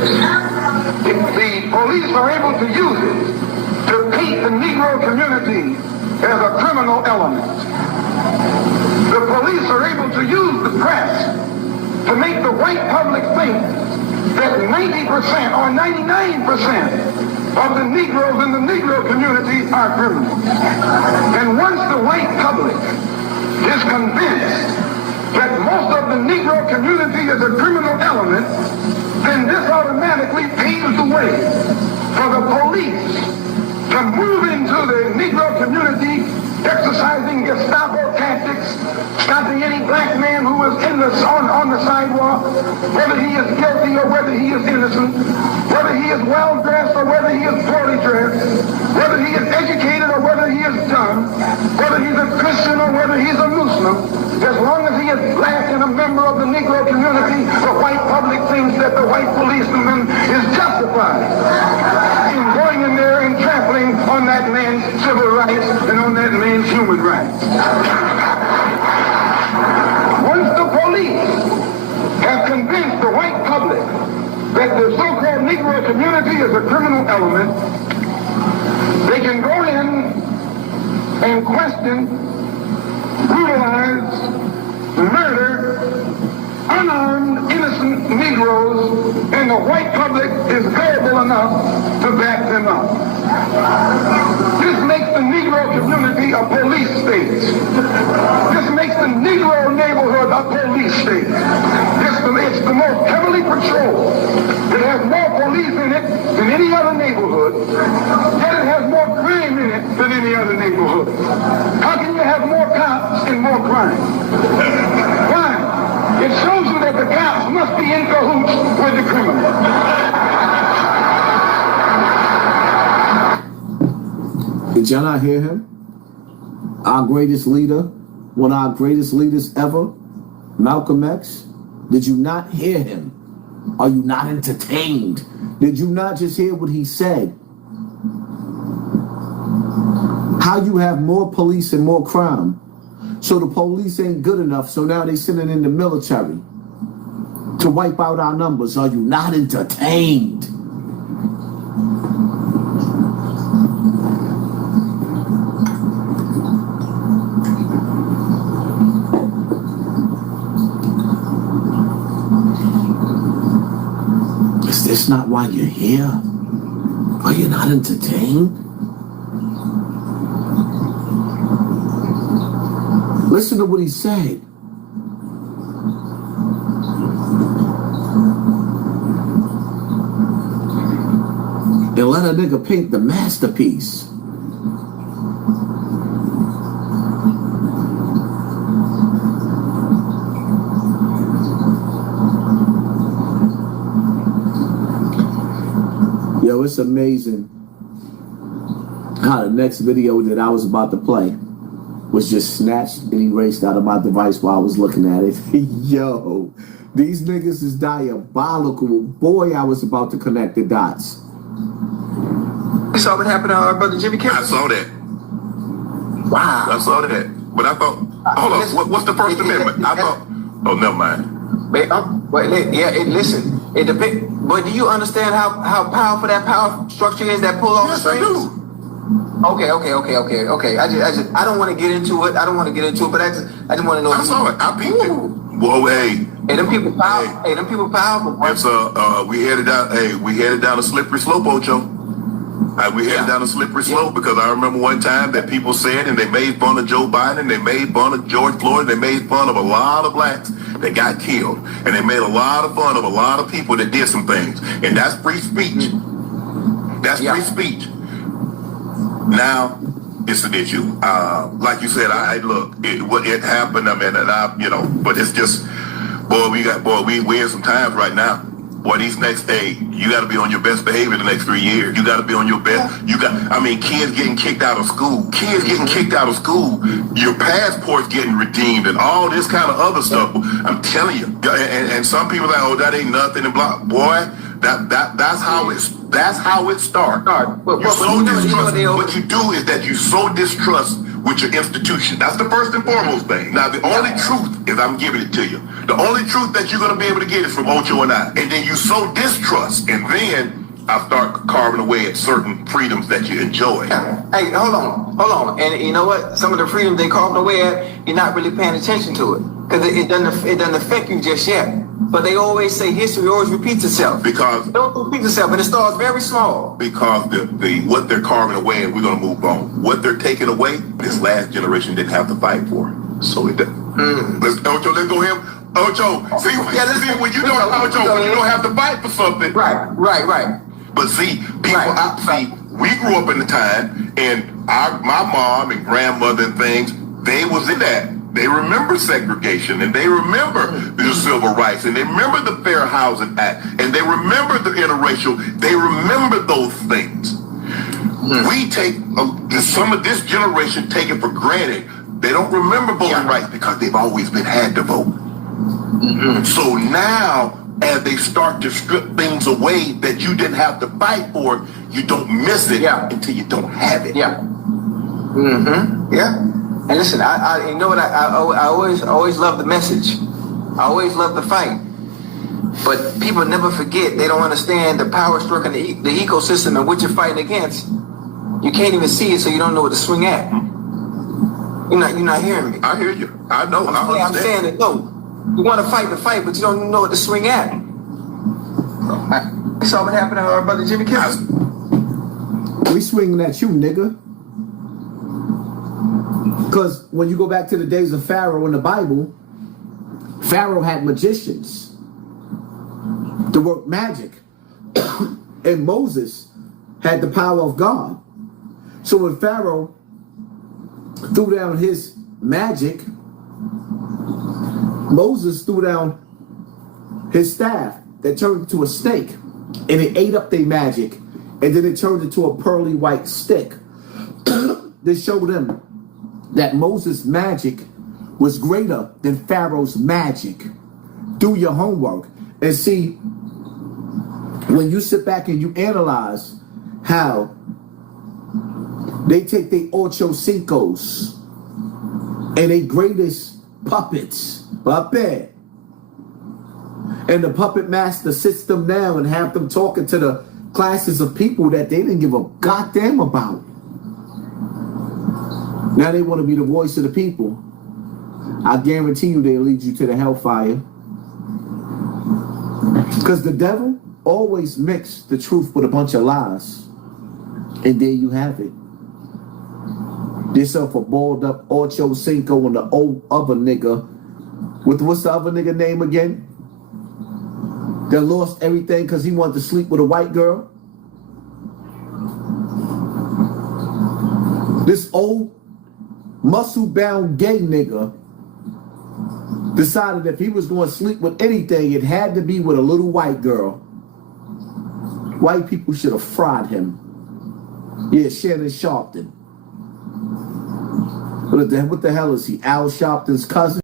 The police are able to use it to paint the Negro community as a criminal element. The police are able to use the press to make the white public think that 90% or 99% of the Negroes in the Negro community are criminals. And once the white public is convinced that most of the Negro community is a criminal element, then this automatically paves the way for the police to move into the Negro community, exercising Gestapo tactics, stopping any black man who is on the sidewalk, whether he is guilty or whether he is innocent, whether he is well dressed or whether he is poorly dressed, whether he is educated or whether he is dumb, whether he's a Christian or whether he's a Muslim. As long as he is black and a member of the Negro community, the white public thinks that the white policeman is justified in going in there and trampling on that man's civil rights and on that man's human rights. Once the police have convinced the white public that the so-called Negro community is a criminal element, they can go in and question, brutalize, murder unarmed, innocent Negroes, and the white public is gullible enough to back them up. This makes the Negro community a police state. This makes the Negro neighborhood a police state. It's the most heavily patrolled. It has more police in it than any other neighborhood. Yet it has more crime in it than any other neighborhood. How can you have more cops and more crime? Why? It shows you that the cops must be in cahoots with the criminals. Did y'all not hear him? Our greatest leader, one of our greatest leaders ever, Malcolm X. Did you not hear him? Are you not entertained? Did you not just hear what he said? How you have more police and more crime. So the police ain't good enough, so now they sending in the military to wipe out our numbers. Are you not entertained? Is this not why you're here? Are you not entertained? Listen to what he said. And let a nigga paint the masterpiece. Yo, it's amazing how the next video that I was about to play was just snatched and erased out of my device while I was looking at it. Yo, these niggas is diabolical. Boy, I was about to connect the dots. You saw what happened to our brother Jimmy Campbell? I saw that. Wow. I saw that. But I thought, hold on, what's the First Amendment? I thought, oh, never mind. Listen, it depends. But do you understand how powerful that power structure is that pull off the strings? Yes, I do. Okay. I don't want to get into it. But I just want to know. I saw it. I peeped it. Whoa, hey. Hey, them people powerful. Hey, them people powerful. It's we headed down a slippery slope, Ocho. We headed down a slippery slope because I remember one time that people said, and they made fun of Joe Biden, they made fun of George Floyd, they made fun of a lot of blacks that got killed, and they made a lot of fun of a lot of people that did some things, and that's free speech. That's free speech. Now, it's an issue. Like you said, it happened. I mean, but it's just, we're in some times right now. Boy, these next days, you got to be on your best behavior the next 3 years. You got to be on your best. Kids getting kicked out of school. Your passport's getting redeemed and all this kind of other stuff. I'm telling you. And some people are like, oh, that ain't nothing and blah. Boy, that's how it starts. What you do is that you so distrust with your institution. That's the first and foremost thing. Now, the only truth is I'm giving it to you. The only truth that you're going to be able to get is from Ocho and I. And then you sow distrust, and then I start carving away at certain freedoms that you enjoy. Hey, hold on. And you know what? Some of the freedoms they carving away at, you're not really paying attention to it. Because it doesn't affect you just yet. But they always say history always repeats itself. Because it don't repeat itself, and it starts very small. Because the what they're carving away, and we're gonna move on. What they're taking away, this last generation didn't have to fight for. So it doesn't. Let's go him. Ocho, see when you don't when you don't have to fight for something. Right. But see, people we grew up in the time, and my mom and grandmother and things, they was in that. They remember segregation, and they remember the civil rights, and they remember the Fair Housing Act, and they remember the interracial. They remember those things. We take some of this generation take it for granted. They don't remember voting rights because they've always been had to vote. So now, as they start to strip things away that you didn't have to fight for, you don't miss it until you don't have it. And listen, I you know what? I always love the message. I always love the fight. But people never forget. They don't understand the power structure in the ecosystem in which you're fighting against. You can't even see it, so you don't know what to swing at. You're not hearing me. I hear you. I know. I'm saying that no. You want to fight the fight, but you don't know what to swing at. You saw what happened to our brother Jimmy Kimmel. We swinging at you, nigga. Because when you go back to the days of Pharaoh in the Bible, Pharaoh had magicians to work magic. And Moses had the power of God. So when Pharaoh threw down his magic, Moses threw down his staff that turned into a snake, and it ate up their magic, and then it turned into a pearly white stick. This showed them that Moses' magic was greater than Pharaoh's magic. Do your homework and see, when you sit back and you analyze how they take their ocho cincos and their greatest puppet, and the puppet master sits them down and have them talking to the classes of people that they didn't give a goddamn about. Now they want to be the voice of the people. I guarantee you they'll lead you to the hellfire. Because the devil always mixes the truth with a bunch of lies. And there you have it. Yourself a balled up Ocho Cinco and the old other nigga. What's the other nigga name again? That lost everything because he wanted to sleep with a white girl. This old muscle-bound gay nigga decided if he was going to sleep with anything, it had to be with a little white girl. White people should have fried him. Yeah, Shannon Sharpe. What the hell is he? Al Sharpton's cousin?